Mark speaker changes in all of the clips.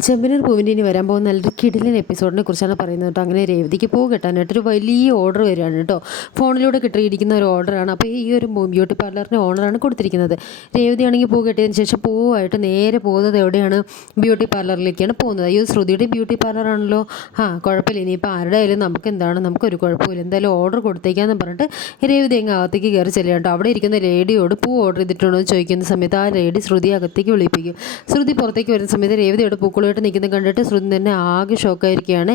Speaker 1: ചെമ്പനൂർ പൂവിന്റെ ഇനി വരാൻ പോകുന്ന നല്ലൊരു കിടിലൻ എപ്പിസോഡിനെ കുറിച്ചാണ് പറയുന്നത് കേട്ടോ. അങ്ങനെ രേവതിക്ക് പൂ കിട്ടാനായിട്ട് ഒരു വലിയ ഓർഡർ വരികയാണ് കേട്ടോ. ഫോണിലൂടെ കിട്ടിയിരിക്കുന്ന ഒരു ഓർഡറാണ് അപ്പോൾ ഈ ഒരു ബ്യൂട്ടി പാർലറിന്റെ ഓണറാണ് കൊടുത്തിരിക്കുന്നത്. രേവതി ആണെങ്കിൽ പൂ കിട്ടിയതിന് ശേഷം പൂവായിട്ട് നേരെ പോകുന്നത് എവിടെയാണ്? ബ്യൂട്ടി പാർലറിലേക്കാണ് പോകുന്നത്. അയ്യോ ശ്രുതിയുടെ ബ്യൂട്ടി പാർലറാണല്ലോ ആ കുഴപ്പമില്ല. ഇനിയിപ്പോൾ ആരുടെ ആയാലും നമുക്ക് എന്താണ്? നമുക്കൊരു കുഴപ്പമില്ല. എന്തായാലും ഓർഡർ കൊടുത്തേക്കാന്ന് പറഞ്ഞിട്ട് രേവതി അങ്ങ് അകത്തേക്ക് കയറി ചെല്ലുക കേട്ടോ. അവിടെ ഇരിക്കുന്ന ലേഡിയോട് പൂ ഓർഡർ ചെയ്തിട്ടുണ്ടോ എന്ന് ചോദിക്കുന്ന സമയത്ത് ആ ലേഡി ശ്രുതി അകത്തേക്ക് വിളിപ്പിക്കും. ശ്രുതി പുറത്തേക്ക് വരുന്ന സമയത്ത് രേവതിയുടെ പൂക്കളുമായിട്ട് നിൽക്കുന്നത് കണ്ടിട്ട് ശ്രുതി തന്നെ ആകെ ഷോക്കായിരിക്കുകയാണ്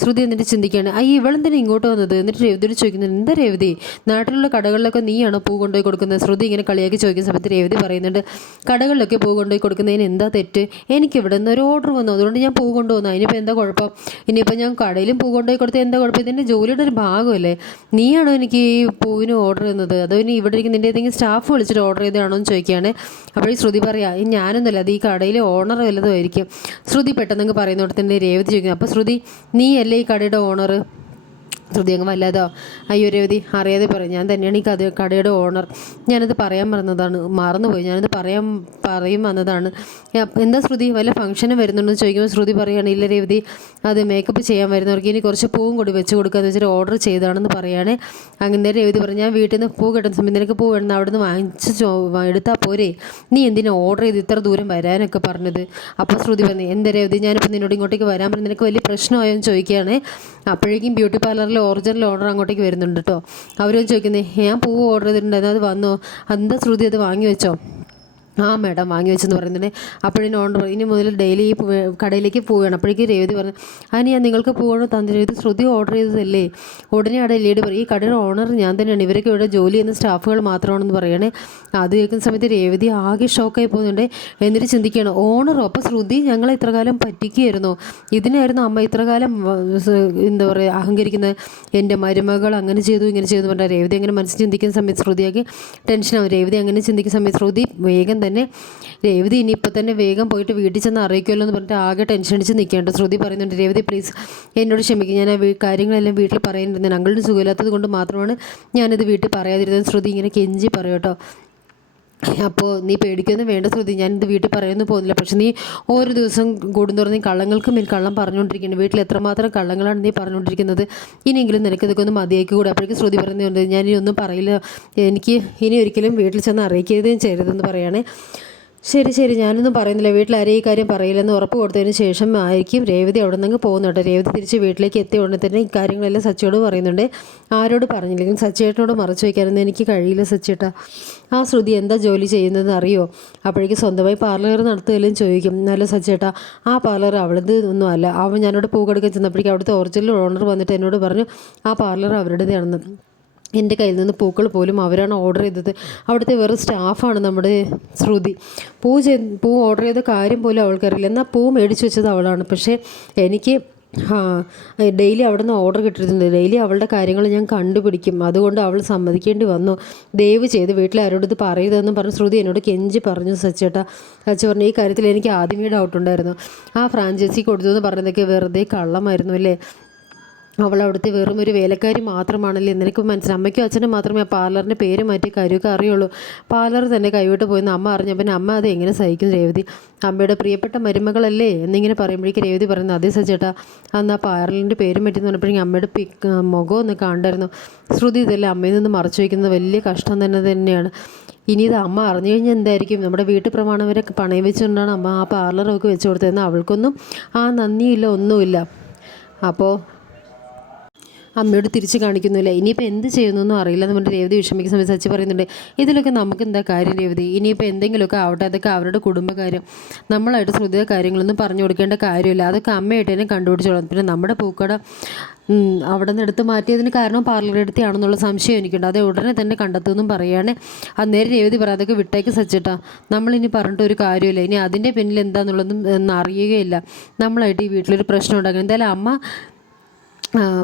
Speaker 1: ശ്രുതി എന്നിട്ട് ചിന്തിക്കുകയാണ് അയ്യ ഇവളെന്തിനാ ഇങ്ങോട്ട് വന്നത്? എന്നിട്ട് രേവതിയോട് ചോദിക്കുന്നത് എന്താ രേവതി? നാട്ടിലുള്ള കടകളിലൊക്കെ നീയാണോ പൂ കൊണ്ടുപോയി കൊടുക്കുന്നത്? ശ്രുതി ഇങ്ങനെ കളിയാക്കി ചോദിക്കുന്ന സമയത്ത് രേവതി പറയുന്നുണ്ട് കടകളിലൊക്കെ പൂ കൊണ്ടുപോയി കൊടുക്കുന്നതിന് എന്താ തെറ്റ്? എനിക്ക് ഇവിടെ നിന്ന് ഒരു ഓർഡർ വന്നു അതുകൊണ്ട് ഞാൻ പൂ കൊണ്ടുവന്നു അതിനിപ്പോൾ എന്താ കുഴപ്പം? ഇനിയിപ്പോൾ ഞാൻ കടയിലും പൂ കൊണ്ടുപോയി കൊടുത്താൽ എന്താ കുഴപ്പം? ഇതിന്റെ ജോലിയുടെ ഒരു ഭാഗമല്ലേ? നീയാണോ എനിക്ക് ഈ പൂവിന് ഓർഡർ ചെയ്യുന്നത്? അതോ ഇനി ഇവിടെ ഇരിക്കുന്ന ഏതെങ്കിലും സ്റ്റാഫ് വിളിച്ചിട്ട് ഓർഡർ ചെയ്തതാണോ എന്ന് ചോദിക്കുകയാണ്. അപ്പോൾ ഈ ശ്രുതി പറയാം ഞാനൊന്നുമല്ല അത് ഈ കടയിലെ ഓണർ വല്ലതും ആയിരിക്കും. ശ്രുതി പെട്ടെന്ന് തന്നെ രേവതി ചോദിക്കുന്നു. അപ്പോൾ ശ്രുതി നീ അല്ലേ ഈ കടയുടെ ഓണർ ശ്രുതി അങ്ങ് വല്ലാതോ. അയ്യോ രവതി അറിയാതെ പറയും. ഞാൻ തന്നെയാണ് ഈ കഥ കടയുടെ ഓണർ ഞാനത് പറയാൻ മറന്നതാണ് മറന്നുപോയി. ഞാനത് പറയാൻ പറയും വന്നതാണ്. എന്താ ശ്രുതി? വല്ല ഫംഗ്ഷനും വരുന്നുണ്ടെന്ന് ചോദിക്കുമ്പോൾ ശ്രുതി പറയുകയാണ് ഇല്ല രവതി അത് മേക്കപ്പ് ചെയ്യാൻ വരുന്നവർക്ക് ഇനി കുറച്ച് പൂവും കൂടി വെച്ച് കൊടുക്കാന്ന് വെച്ചിട്ട് ഓർഡർ ചെയ്താണെന്ന് പറയുകയാണ് അങ്ങനെ രവതി പറഞ്ഞു ഞാൻ വീട്ടിൽ നിന്ന് പൂ കിട്ടുന്ന സമയത്ത് നിനക്ക് പൂ വേണം അവിടെ നിന്ന് വാങ്ങിച്ച് എടുത്താൽ പോരെ. നീ എന്തിനാ ഓർഡർ ചെയ്ത് ഇത്ര ദൂരം വരാനൊക്കെ പറഞ്ഞത്? അപ്പോൾ ശ്രുതി പറഞ്ഞു എന്താ രവതി ഞാനിപ്പോൾ നിന്നോട് ഇങ്ങോട്ടേക്ക് വരാൻ പറഞ്ഞു നിനക്ക് വലിയ പ്രശ്നമായോ എന്ന് ചോദിക്കുകയാണ് അപ്പോഴേക്കും ബ്യൂട്ടി പാർലറിൽ ഒറിജിനൽ ഓർഡർ അങ്ങോട്ടേക്ക് വരുന്നുണ്ട് കേട്ടോ അവരും ചോദിക്കുന്നത് ഞാൻ പൂവ് ഓർഡർ ചെയ്തിട്ടുണ്ടായിരുന്നു അത് വന്നോ? എന്താ ശ്രുതി അത് വാങ്ങി വെച്ചോ ആ മേഡം വാങ്ങി വെച്ചെന്ന് പറയുന്നുണ്ട് അപ്പോഴും ഓർഡർ ഇനി മുതൽ ഡെയിലി കടയിലേക്ക് പോവുകയാണ്. അപ്പോഴേക്കും രേവതി പറഞ്ഞു അതിന് ഞാൻ നിങ്ങൾക്ക് പോകണം തന്നിരുന്നത് ശ്രുതി ഓർഡർ ചെയ്തതല്ലേ? ഉടനെ അവിടെ ലീഡ് പറയും ഈ കടയുടെ ഓണർ ഞാൻ തന്നെയാണ്. ഇവരൊക്കെ ഇവിടെ ജോലി ചെയ്യുന്ന സ്റ്റാഫുകൾ മാത്രമാണെന്ന് പറയണേ. അത് കേൾക്കുന്ന സമയത്ത് രേവതി ആകെ ഷോക്കായി പോകുന്നുണ്ട്. എന്നിട്ട് ചിന്തിക്കുകയാണ് ഓണറോ അപ്പോൾ ശ്രുതി ഞങ്ങളെ ഇത്രകാലം പറ്റിക്കുകയായിരുന്നു? ഇതിനായിരുന്നു അമ്മ ഇത്രകാലം എന്താ പറയുക അഹങ്കരിക്കുന്നത്. എന്റെ മരുമകൾ അങ്ങനെ ചെയ്തു ഇങ്ങനെ ചെയ്തു പറഞ്ഞാൽ രേവതി അങ്ങനെ മനസ്സിൽ ചിന്തിക്കുന്ന സമയത്ത് ശ്രുതിയാക്കി ടെൻഷനാവും രേവതി അങ്ങനെ ചിന്തിക്കുന്ന സമയത്ത് ശ്രുതി വേഗം തന്നെ രേവതി ഇനിയിപ്പോൾ തന്നെ വേഗം പോയിട്ട് വീട്ടിൽ ചെന്ന് അറിയിക്കുമല്ലോ എന്ന് പറഞ്ഞിട്ട് ആകെ ടെൻഷൻ അടിച്ച് നിൽക്കേണ്ട ശ്രുതി പറയുന്നുണ്ട് രേവതി പ്ലീസ് എന്നോട് ക്ഷമിക്കും. ഞാൻ ആ കാര്യങ്ങളെല്ലാം വീട്ടിൽ പറയുന്നുണ്ട്. അങ്ങളുടെ സുഖമില്ലാത്തത് കൊണ്ട് മാത്രമാണ് ഞാനിത് വീട്ടിൽ പറയാതിരുന്നത്. ശ്രുതി ഇങ്ങനെ കെഞ്ചി പറയും കേട്ടോ. അപ്പോൾ നീ പേടിക്കൊന്നും വേണ്ട ശ്രുതി. ഞാനിത് വീട്ടിൽ പറയുന്നു പോകുന്നില്ല. പക്ഷെ നീ ഓരോ ദിവസം കൂടുന്തോറും നീ കള്ളങ്ങൾക്ക് മേൽ കള്ളം പറഞ്ഞുകൊണ്ടിരിക്കുന്നു. വീട്ടിൽ എത്രമാത്രം കള്ളങ്ങളാണ് നീ പറഞ്ഞുകൊണ്ടിരിക്കുന്നത്? ഇനിയെങ്കിലും നിനക്ക് ഇതൊക്കെ ഒന്ന് മതിയാക്കി കൂടെ അപ്പോഴേക്കും ശ്രുതി പറയുന്നുണ്ട് ഞാൻ ഒന്നും പറയില്ല. എനിക്ക് ഇനി ഒരിക്കലും വീട്ടിൽ ചെന്ന് അറിയിക്കുകയും ചെയ്യരുതെന്ന് പറയുകയാണേ ശരി ശരി. ഞാനൊന്നും പറയുന്നില്ല. വീട്ടിൽ ആരെയും ഈ കാര്യം പറയില്ലെന്ന് ഉറപ്പ് കൊടുത്തതിന് ശേഷം ആയിരിക്കും രേവതി അവിടെ നിന്ന് പോകുന്നു കേട്ടോ. രേവതി തിരിച്ച് വീട്ടിലേക്ക് എത്തിയ ഉടനെ തന്നെ കാര്യങ്ങളെല്ലാം സച്ചിയോട് പറയുന്നുണ്ട്. ആരോട് പറഞ്ഞില്ലെങ്കിൽ സച്ചിയേട്ടനോട് മറച്ചു വയ്ക്കാനൊന്നും എനിക്ക് കഴിയില്ല സച്ചിയേട്ടാ. ആ ശ്രുതി എന്താ ജോലി ചെയ്യുന്നതെന്ന് അറിയോ? അപ്പോഴേക്കും സ്വന്തമായി പാർലർ നടത്തുകയെല്ലാം ചോദിക്കും. നല്ല സച്ചേട്ടാ ആ പാർലർ അവളത് ഒന്നും അല്ല. അവൻ ഞാനോട് പൂ കൊടുക്കാൻ ചെന്നപ്പോഴേക്കും അവിടുത്തെ ഒറിജിനൽ ഓണർ വന്നിട്ട് എന്നോട് പറഞ്ഞു ആ പാർലർ അവരുടേതാണെന്ന്. എന്റെ കയ്യിൽ നിന്ന് പൂക്കൾ പോലും അവരാണ് ഓർഡർ ചെയ്തത്. അവിടുത്തെ വെറും സ്റ്റാഫാണ് നമ്മുടെ ശ്രുതി. പൂ ചെയ്ത് പൂ ഓർഡർ ചെയ്ത കാര്യം പോലും അവൾക്കറിയില്ല. എന്നാൽ പൂ മേടിച്ച് വെച്ചത് അവളാണ്. പക്ഷേ എനിക്ക് ഡെയിലി അവിടെ നിന്ന് ഓർഡർ കിട്ടിയിട്ടുണ്ട്. ഡെയിലി അവളുടെ കാര്യങ്ങൾ ഞാൻ കണ്ടുപിടിക്കും. അതുകൊണ്ട് അവൾ സമ്മതിക്കേണ്ടി വന്നു. ദയവ് ചെയ്ത് വീട്ടിൽ ആരോട് ഇത് പറയരുതെന്നും പറഞ്ഞ് ശ്രുതി എന്നോട് കെഞ്ചി പറഞ്ഞു സച്ചേട്ടാ. സച്ചി പറഞ്ഞു ഈ കാര്യത്തിൽ എനിക്ക് ആദ്യമേ ഡൗട്ട് ഉണ്ടായിരുന്നു. ആ ഫ്രാഞ്ചൈസി കൊടുത്തു എന്ന് പറഞ്ഞതൊക്കെ വെറുതെ കള്ളമായിരുന്നു അല്ലേ? അവൾ അവിടുത്തെ വെറും ഒരു വേലക്കാരി മാത്രമാണല്ലേ? നിനക്ക് മനസ്സിലായി. അമ്മയ്ക്കും അച്ഛനും മാത്രമേ ആ പാർലറിന്റെ പേര് മാറ്റി കാര്യമൊക്കെ അറിയുള്ളൂ. പാർലർ തന്നെ കൈവിട്ട് പോയെന്ന് അമ്മ അറിഞ്ഞ പിന്നെ അമ്മ അത് എങ്ങനെ സഹിക്കുന്നു രേവതി? അമ്മയുടെ പ്രിയപ്പെട്ട മരുമകളല്ലേ? എന്നിങ്ങനെ പറയുമ്പോഴേക്കും രേവതി പറയുന്നത് അതേ സച്ചേട്ടാ അന്ന് ആ പാർലറിന്റെ പേര് മാറ്റി എന്ന് പറഞ്ഞപ്പോഴേക്കും അമ്മയുടെ മുഖം ഒന്ന് കണ്ടായിരുന്നു. ശ്രുതി ഇതെല്ലാം അമ്മയിൽ നിന്ന് മറച്ചു വയ്ക്കുന്നത് വലിയ കഷ്ടം തന്നെ തന്നെയാണ്. ഇനി ഇത് അമ്മ അറിഞ്ഞു കഴിഞ്ഞാൽ എന്തായിരിക്കും? നമ്മുടെ വീട്ടു പ്രമാണം വരെ പണയം വെച്ചുകൊണ്ടാണ് അമ്മ ആ പാർലറൊക്കെ വെച്ച് കൊടുത്തതെന്ന് അവൾക്കൊന്നും ആ നന്ദിയില്ല ഒന്നുമില്ല. അപ്പോൾ അമ്മയോട് തിരിച്ച് കാണിക്കുന്നില്ല. ഇനിയിപ്പോൾ എന്ത് ചെയ്യുന്നൊന്നും അറിയില്ല എന്ന് പറഞ്ഞിട്ട് രേവതി വിഷമിക്കുന്ന സമയത്ത് സച്ചി പറയുന്നുണ്ട് ഇതിലൊക്കെ നമുക്ക് എന്താ കാര്യം രേവതി? ഇനിയിപ്പോൾ എന്തെങ്കിലുമൊക്കെ ആവട്ടെ അതൊക്കെ അവരുടെ കുടുംബകാര്യം. നമ്മളായിട്ട് ശ്രദ്ധിത കാര്യങ്ങളൊന്നും പറഞ്ഞു കൊടുക്കേണ്ട കാര്യമില്ല. അതൊക്കെ അമ്മയായിട്ട് തന്നെ കണ്ടുപിടിച്ചോളാം. പിന്നെ നമ്മുടെ പൂക്കട അവിടെ നിന്ന് എടുത്ത് മാറ്റിയതിന് കാരണം പാർലർ എടുത്തിയാണെന്നുള്ള സംശയം എനിക്കുണ്ട്. അത് ഉടനെ തന്നെ കണ്ടെത്തുമെന്നും പറയുകയാണ്. അന്നേരം രേവതി പറ അതൊക്കെ വിട്ടേക്ക് സച്ചിട്ടാ. നമ്മളിനി പറഞ്ഞിട്ട് ഒരു കാര്യമില്ല. ഇനി അതിന്റെ പിന്നിൽ എന്താണെന്നുള്ളതും അറിയുകയില്ല നമ്മളായിട്ട് ഈ വീട്ടിലൊരു പ്രശ്നം ഉണ്ടാക്കണം. എന്തായാലും അമ്മ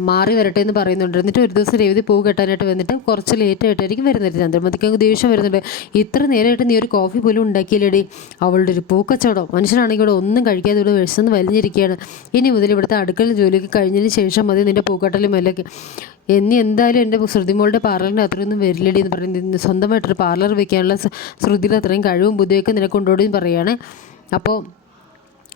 Speaker 1: മാറി വരട്ടെ എന്ന് പറയുന്നുണ്ട്. എന്നിട്ട് ഒരു ദിവസം രേവതി പൂ കെട്ടാനായിട്ട് വന്നിട്ട് കുറച്ച് ലേറ്റ് ആയിട്ടായിരിക്കും വരുന്നത്. ചന്ദ്രമതിക്ക് അങ്ങ് ദേഷ്യം വരുന്നുണ്ട്. ഇത്ര നേരമായിട്ട് നീ ഒരു കോഫി പോലും ഉണ്ടാക്കിയില്ലേടി. അവളുടെ ഒരു പൂക്കച്ചവടം. മനുഷ്യനാണെങ്കിൽ ഇവിടെ ഒന്നും കഴിക്കാതെ ഇവിടെ വിശന്ന് വലിഞ്ഞിരിക്കുകയാണ്. ഇനി മുതൽ ഇവിടുത്തെ അടുക്കള ജോലിക്ക് കഴിഞ്ഞതിന് ശേഷം മതി നിന്റെ പൂക്കട്ടലും എല്ലൊക്കെ എന്നീ എന്തായാലും എന്റെ ശ്രുതിമോളുടെ പാർലറിന്റെ അത്രയൊന്നും വരില്ലടി എന്ന് പറയുന്നത് സ്വന്തമായിട്ടൊരു പാർലർ വെക്കാനുള്ള ശ്രുതിയിൽ അത്രയും കഴിവും ബുദ്ധിയൊക്കെ നിനക്കുണ്ടോടി എന്ന് പറയുകയാണ്. അപ്പോൾ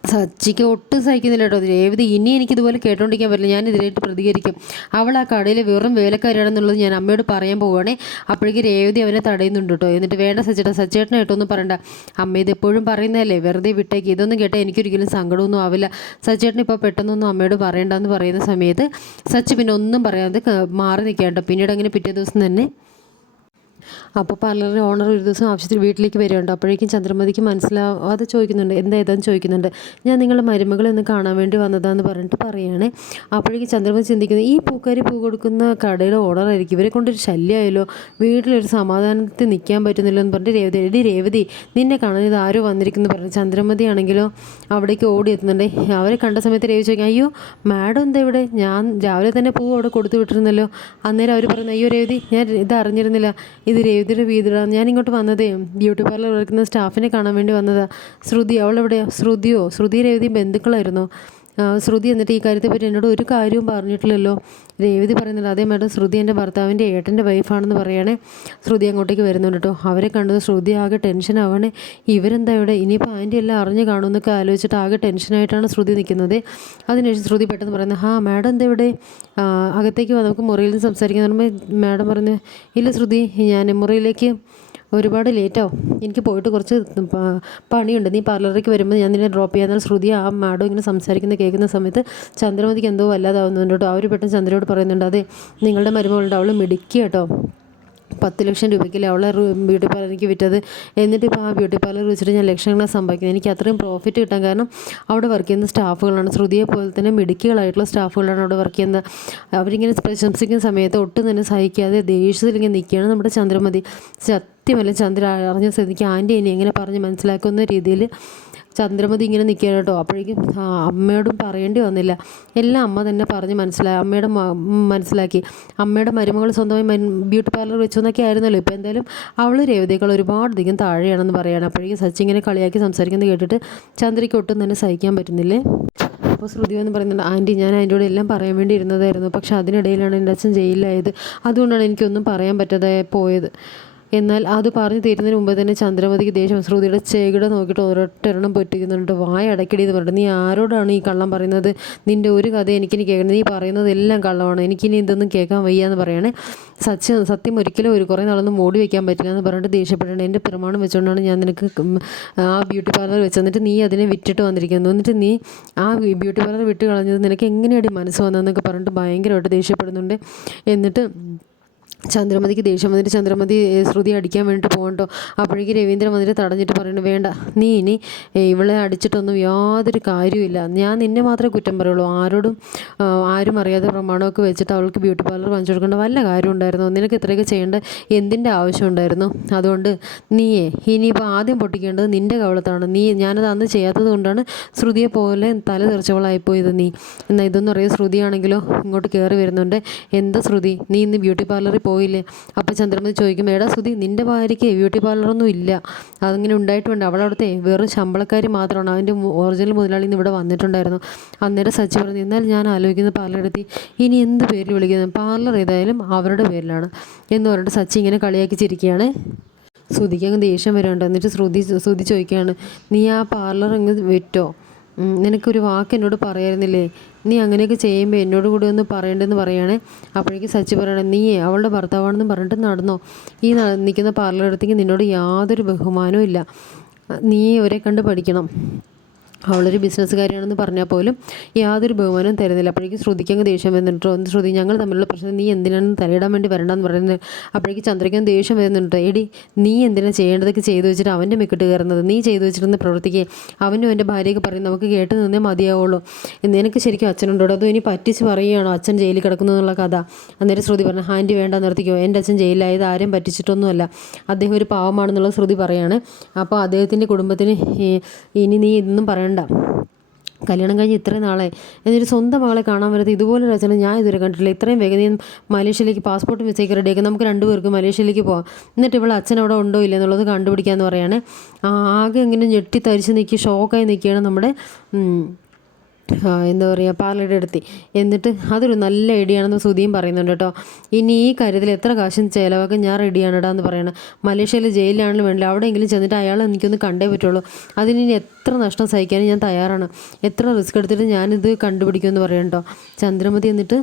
Speaker 1: സച്ചിക്ക് ഒട്ടും സഹിക്കുന്നില്ല കേട്ടോ. രേവതി ഇനി എനിക്ക് ഇതുപോലെ കേട്ടോണ്ടിരിക്കാൻ പറ്റില്ല. ഞാൻ ഇതിലായിട്ട് പ്രതികരിക്കും. അവൾ ആ കടയിൽ വെറും വേലക്കാരിയാണെന്നുള്ളത് ഞാൻ അമ്മയോട് പറയാൻ പോവുകയാണേ. അപ്പോഴേക്ക് രേവതി അവനെ തടയുന്നുണ്ട് കേട്ടോ. എന്നിട്ട് വേണ്ട സച്ചേട്ടൻ സച്ചേട്ടനെ കേട്ടൊന്നും പറയണ്ട. അമ്മ ഇത് എപ്പോഴും പറയുന്നതല്ലേ? വെറുതെ വിട്ടേക്ക്. ഇതൊന്നും കേട്ടാൽ എനിക്കൊരിക്കലും സങ്കടമൊന്നും ആവില്ല. സച്ചേട്ടൻ ഇപ്പോൾ പെട്ടെന്നൊന്നും അമ്മയോട് പറയണ്ടെന്ന് പറയുന്ന സമയത്ത് സച്ചി പിന്നെ ഒന്നും പറയാതെ മാറി നിൽക്കേണ്ട പിന്നീട് അങ്ങനെ പിറ്റേ ദിവസം തന്നെ അപ്പോൾ പാർലറിന്റെ ഓണർ ഒരു ദിവസം ആവശ്യത്തിൽ വീട്ടിലേക്ക് വരികയുണ്ട് അപ്പോഴേക്കും ചന്ദ്രമതിക്ക് മനസ്സിലാവാതെ ചോദിക്കുന്നുണ്ട് എന്താ ഏതാന്ന് ചോദിക്കുന്നുണ്ട്. ഞാൻ നിങ്ങളുടെ മരുമകളെ ഒന്ന് കാണാൻ വേണ്ടി വന്നതാന്ന് പറഞ്ഞിട്ട് പറയുകയാണ് അപ്പോഴേക്കും ചന്ദ്രമതി ചിന്തിക്കുന്നത് ഈ പൂക്കാരി പൂ കൊടുക്കുന്ന കടയുടെ ഓണറായിരിക്കും ഇവരെ കൊണ്ടൊരു ശല്യമായല്ലോ. വീട്ടിലൊരു സമാധാനത്തിൽ നിൽക്കാൻ പറ്റുന്നില്ല എന്ന് പറഞ്ഞിട്ട് രേവതി എടി രേവതി നിന്നെ കാണാൻ ഇത് ആരോ വന്നിരിക്കുന്നു പറഞ്ഞു ചന്ദ്രമതി ആണെങ്കിലോ അവിടേക്ക് ഓടി എത്തുന്നുണ്ട്. അവരെ കണ്ട സമയത്ത് രേവതി ചോദിക്കും അയ്യോ മാഡം എന്താ ഇവിടെ? ഞാൻ രാവിലെ തന്നെ പൂ അവിടെ കൊടുത്തു വിട്ടിരുന്നല്ലോ. അന്നേരം അവർ പറഞ്ഞു അയ്യോ രേവതി ഞാൻ ഇത് അറിഞ്ഞിരുന്നില്ല. ഇത് രേവതിയുടെ വീതിലാണ് ഞാൻ ഇങ്ങോട്ട് വന്നതേ ബ്യൂട്ടി പാർലർ വർക്കുന്ന സ്റ്റാഫിനെ കാണാൻ വേണ്ടി വന്നതാണ് ശ്രുതി അവളെവിടെയോ? ശ്രുതിയോ? ശ്രുതി രേവതി ബന്ധുക്കളായിരുന്നോ? ശ്രുതി എന്നിട്ട് ഈ കാര്യത്തെപ്പറ്റി എന്നോട് ഒരു കാര്യവും പറഞ്ഞിട്ടില്ലല്ലോ. രേവതി പറയുന്നുണ്ട് അതേ മാഡം ശ്രുതി എന്റെ ഭർത്താവിന്റെ ഏട്ടന്റെ വൈഫാണെന്ന് പറയണേ ശ്രുതി അങ്ങോട്ടേക്ക് വരുന്നുണ്ട് കേട്ടോ. അവരെ കണ്ടത് ശ്രുതി ആകെ ടെൻഷൻ ആവണേ. ഇവരെന്താ ഇവിടെ? ഇനിയിപ്പോൾ ആന്റി എല്ലാം അറിഞ്ഞു കാണുമെന്നൊക്കെ ആലോചിച്ചിട്ട് ആകെ ടെൻഷനായിട്ടാണ് ശ്രുതി നിൽക്കുന്നത്. അതിനുശേഷം ശ്രുതി പെട്ടെന്ന് പറയുന്നത് ആ മാഡം എന്താ ഇവിടെ? അകത്തേക്ക് വാ നമുക്ക് മുറിയിൽ നിന്ന് സംസാരിക്കാൻ പറയുമ്പോൾ മാഡം പറഞ്ഞു ഇല്ല ശ്രുതി ഞാൻ മുറിയിലേക്ക് ഒരുപാട് ലേറ്റാവും എനിക്ക് പോയിട്ട് കുറച്ച് പണിയുണ്ട്. നീ പാർലറിലേക്ക് വരുമ്പോൾ ഞാൻ നിന്നെ ഡ്രോപ്പ് ചെയ്യാൻ ശ്രുതി ആ മാഡം ഇങ്ങനെ സംസാരിക്കുന്ന കേൾക്കുന്ന സമയത്ത് ചന്ദ്രമതിക്ക് എന്തോ വല്ലാതാവുന്നുണ്ട് കേട്ടോ. അവർ പെട്ടെന്ന് ചന്ദ്രയോട് പറയുന്നുണ്ട് അതെ നിങ്ങളുടെ മരുമകളുണ്ട് അവൾ മിടുക്കി കേട്ടോ. പത്ത് ലക്ഷം രൂപയ്ക്കല്ലേ അവളെ ബ്യൂട്ടി പാർലറിലേക്ക് വിറ്റത്? എന്നിട്ട് ഇപ്പോൾ ആ ബ്യൂട്ടി പാർലർ വെച്ചിട്ട് ഞാൻ ലക്ഷങ്ങളാണ് സമ്പാദിക്കുന്നത്. എനിക്ക് അത്രയും പ്രോഫിറ്റ് കിട്ടാൻ കാരണം അവിടെ വർക്ക് ചെയ്യുന്ന സ്റ്റാഫുകളാണ്. ശ്രുതിയെ പോലെ തന്നെ മിടുക്കികളായിട്ടുള്ള സ്റ്റാഫുകളാണ് അവിടെ വർക്ക് ചെയ്യുന്നത്. അവരിങ്ങനെ പ്രശംസിക്കുന്ന സമയത്ത് ഒട്ടും തന്നെ സഹിക്കാതെ ദേഷ്യത്തിൽ ഇങ്ങനെ നിൽക്കുകയാണ് നമ്മുടെ ചന്ദ്രമതി. സത്യമല്ല ചന്ദ്ര അറിഞ്ഞ സ്ഥിതിക്ക് ആന്റി എന്നെ എങ്ങനെ പറഞ്ഞ് മനസ്സിലാക്കുന്ന രീതിയിൽ ചന്ദ്രമതി ഇങ്ങനെ നിൽക്കുകയാണ് കേട്ടോ. അപ്പോഴേക്കും അമ്മയോടും പറയേണ്ടി വന്നില്ല. എല്ലാം അമ്മ തന്നെ പറഞ്ഞ് മനസ്സിലായി അമ്മയുടെ മനസ്സിലാക്കി. അമ്മയുടെ മരുമകൾ സ്വന്തമായി ബ്യൂട്ടി പാർലർ വെച്ചു എന്നൊക്കെ ആയിരുന്നല്ലോ. ഇപ്പോൾ എന്തായാലും അവൾ ഒരുപാട് അധികം താഴെയാണെന്ന് പറയുകയാണ് അപ്പോഴേക്കും സച്ചി ഇങ്ങനെ കളിയാക്കി സംസാരിക്കുന്നത് കേട്ടിട്ട് ചന്ദ്രയ്ക്ക് ഒട്ടും തന്നെ സഹിക്കാൻ പറ്റുന്നില്ലേ? അപ്പോൾ ശ്രുതി എന്ന് പറയുന്നുണ്ട് ആന്റി ഞാൻ ആന്റിയോട് എല്ലാം പറയാൻ വേണ്ടി ഇരുന്നതായിരുന്നു. പക്ഷേ അതിനിടയിലാണ് എന്റെ അച്ഛൻ ജയിലിലായത്. അതുകൊണ്ടാണ് എനിക്കൊന്നും പറയാൻ പറ്റാതെ പോയത്. എന്നാൽ അത് പറഞ്ഞു തീരുന്നതിന് മുമ്പ് തന്നെ ചന്ദ്രമതിക്ക് ദേഷ്യം. ശ്രുതിയുടെ ചേകിട നോക്കിയിട്ട് ഒരൊറ്റെണ്ണം പൊറ്റിക്കുന്നുണ്ട്. വായ അടക്കടി എന്ന് പറഞ്ഞിട്ട് നീ ആരോടാണ് ഈ കള്ളം പറയുന്നത്? നിന്റെ ഒരു കഥ എനിക്കിനി കേൾക്കണം നീ പറയുന്നത് എല്ലാം കള്ളമാണ്. എനിക്കിനി ഇതൊന്നും കേൾക്കാൻ വയ്യ എന്ന് പറയണേ. സത്യം സത്യം ഒരിക്കലും ഒരു കുറേ നാളൊന്നും മൂടി വയ്ക്കാൻ പറ്റില്ല എന്ന് പറഞ്ഞിട്ട് ദേഷ്യപ്പെടേണ്ടത് എന്റെ പ്രമാണം വെച്ചുകൊണ്ടാണ് ഞാൻ നിനക്ക് ആ ബ്യൂട്ടി പാർലർ വെച്ച് എന്നിട്ട് നീ അതിനെ വിറ്റിട്ട് വന്നിരിക്കുന്നു. എന്നിട്ട് നീ ആ ബ്യൂട്ടി പാർലർ വിട്ട് കളഞ്ഞത് നിനക്ക് എങ്ങനെയാണ് മനസ്സ് വന്നതെന്നൊക്കെ പറഞ്ഞിട്ട് ഭയങ്കരമായിട്ട് ദേഷ്യപ്പെടുന്നുണ്ട്. എന്നിട്ട് ചന്ദ്രമതിക്ക് ദേഷ്യം വന്നിട്ട് ചന്ദ്രമതി ശ്രുതി അടിക്കാൻ വേണ്ടിയിട്ട് പോകണ്ടോ? അപ്പോഴേക്കും രവീന്ദ്രൻ വന്നിട്ട് തടഞ്ഞിട്ട് പറയുന്നു വേണ്ട നീ ഇനി ഇവളെ അടിച്ചിട്ടൊന്നും യാതൊരു കാര്യമില്ല ഞാൻ നിന്നെ മാത്രമേ കുറ്റം പറയുള്ളൂ. ആരോടും ആരും അറിയാതെ പ്രമാണമൊക്കെ വെച്ചിട്ട് അവൾക്ക് ബ്യൂട്ടി പാർലർ വാങ്ങിച്ചു കൊടുക്കേണ്ട വല്ല കാര്യം ഉണ്ടായിരുന്നു? നിനക്ക് ഇത്രയൊക്കെ ചെയ്യേണ്ട എന്തിന്റെ ആവശ്യം ഉണ്ടായിരുന്നു? അതുകൊണ്ട് നീയേ ഇനിയിപ്പോൾ ആദ്യം പൊട്ടിക്കേണ്ടത് നിന്റെ കവളത്താണ്. നീ ഞാനത് അന്ന് ചെയ്യാത്തത് കൊണ്ടാണ് ശ്രുതിയെ പോലെ തല തെറിച്ചവളായിപ്പോയത് നീ. എന്നാൽ ഇതൊന്നും അറിയാം ശ്രുതിയാണെങ്കിലോ ഇങ്ങോട്ട് കയറി വരുന്നുണ്ട്. എന്താ ശ്രുതി? നീ ഇന്ന് ബ്യൂട്ടി പാർലറിൽ പോയില്ലേ? അപ്പോൾ ചന്ദ്രമതി ചോദിക്കും എടാ സുധി നിന്റെ ഭാര്യയ്ക്ക് ബ്യൂട്ടി പാർലറൊന്നും ഇല്ല. അതിങ്ങനെ ഉണ്ടായിട്ടുണ്ട്. അവളവിടുത്തെ വെറും ശമ്പളക്കാരി മാത്രമാണ്. അതിന്റെ ഒറിജിനൽ മുതലാളി ഇന്ന് ഇവിടെ വന്നിട്ടുണ്ടായിരുന്നു. അന്നേരം സച്ചി പറഞ്ഞു എന്നാൽ ഞാൻ ആലോചിക്കുന്ന പാർലർ എടുത്തി. ഇനി എന്ത് പേരിൽ വിളിക്കുന്നത് പാർലർ ഏതായാലും അവരുടെ പേരിലാണ്. എന്ന് പറഞ്ഞിട്ട് സച്ചി ഇങ്ങനെ കളിയാക്കി ചിരിക്കുകയാണ്. ശ്രുതിക്ക് അങ്ങ് ദേഷ്യം വരുന്നുണ്ട് എന്നിട്ട് ശ്രുതി ശ്രുതി ചോദിക്കുകയാണ് നീ ആ പാർലർ അങ്ങ് വിറ്റോ? നിനക്കൊരു വാക്ക് എന്നോട് പറയായിരുന്നില്ലേ? നീ അങ്ങനെയൊക്കെ ചെയ്യുമ്പോൾ എന്നോട് കൂടി ഒന്ന് പറയണ്ടെന്ന് പറയുകയാണേ അപ്പോഴേക്കും സച്ചി പറയണേ നീ അവളുടെ ഭർത്താവാണെന്ന് പറഞ്ഞിട്ട് നടന്നോ? ഈ നിൽക്കുന്ന പാർലർ അടുത്തേക്ക് നിന്നോട് യാതൊരു ബഹുമാനവും ഇല്ല. നീ ഇവരെ കണ്ട് പഠിക്കണം. അവളൊരു ബിസിനസ്സുകാരിയാണെന്ന് പറഞ്ഞാൽ പോലും യാതൊരു ബഹുമാനവും തരുന്നില്ല. അപ്പോഴേക്കും ശ്രുതിക്ക് അങ്ങ് ദേഷ്യം വരുന്നുണ്ടോ. ഒന്ന് ശ്രുതി ഞങ്ങൾ തമ്മിലുള്ള പ്രശ്നം നീ എന്തിനാണ് തലയിടാൻ വേണ്ടി വരണ്ടെന്ന് പറയുന്നത് അപ്പോഴേക്കും ചന്ദ്രയ്ക്കും ദേഷ്യം വരുന്നുണ്ട്. എടി നീ എന്തിനാ ചെയ്യേണ്ടതൊക്കെ ചെയ്തു വെച്ചിട്ട് അവന്റെ മെക്കിട്ട് കയറുന്നത്? നീ ചെയ്തു വെച്ചിരുന്ന പ്രവർത്തിക്കുക അവനും എന്റെ ഭാര്യയൊക്കെ പറയും നമുക്ക് കേട്ട് നിന്നേ മതിയാവുള്ളൂ. എന്ന് നിനക്ക് ശരിക്കും അച്ഛനുണ്ടോ? അതോ ഇനി പറ്റിച്ച് പറയുകയാണോ അച്ഛൻ ജയിലിൽ കിടക്കുന്നു എന്നുള്ള കഥ? അന്നേരം ശ്രുതി പറഞ്ഞു ഹാൻഡി വേണ്ട നിർത്തിക്കോ. എന്റെ അച്ഛൻ ജയിലിലായത് ആരും പറ്റിച്ചിട്ടൊന്നുമല്ല. അദ്ദേഹം ഒരു പാവമാണെന്നുള്ള ശ്രുതി പറയാണ്. അപ്പോൾ അദ്ദേഹത്തിന്റെ കുടുംബത്തിന് ഇനി നീ ഇതൊന്നും പറയണ്ട കല്യാണം കഴിഞ്ഞ് ഇത്രയും നാളെ എന്നൊരു സ്വന്തം മകളെ കാണാൻ വരുന്നത് ഇതുപോലെ രചന ഞാൻ ഇതുവരെ കണ്ടിട്ടില്ല. ഇത്രയും വേഗം നീ മലേഷ്യയിലേക്ക് പാസ്പോർട്ട് വിസയ്ക്ക് റെഡിയാക്കി നമുക്ക് രണ്ടുപേർക്ക് മലേഷ്യയിലേക്ക് പോകാം എന്നിട്ട് ഇവിടെ അച്ഛൻ അവിടെ ഉണ്ടോ ഇല്ല എന്നുള്ളത് കണ്ടുപിടിക്കാമെന്ന് പറയാണ്. ആകെ ഇങ്ങനെ ഞെട്ടി തരിച്ച് നിൽക്കി ഷോക്കായി നിൽക്കുകയാണ് നമ്മുടെ എന്താ പറയുക അടുത്ത് എന്നിട്ട് അതൊരു നല്ല ഐഡിയ ആണെന്ന് സുധിയും പറയുന്നുണ്ട് കേട്ടോ. ഇനി ഈ കാര്യത്തിൽ എത്ര കാശും ചിലവാക്കാൻ ഞാൻ റെഡിയാണെടാ എന്ന് പറയണം. മലേഷ്യയിൽ ജയിലിലാണെങ്കിലും വേണ്ടില്ല. അവിടെയെങ്കിലും ചെന്നിട്ട് അയാളെ എനിക്കൊന്ന് കണ്ടേ പറ്റുള്ളൂ. അതിന് ഇനി എത്ര നഷ്ടം സഹിക്കാനും ഞാൻ തയ്യാറാണ്. എത്ര റിസ്ക് എടുത്തിട്ട് ഞാനിത് കണ്ടുപിടിക്കുമെന്ന് പറയണം കേട്ടോ. ചന്ദ്രമതി എന്നിട്ട്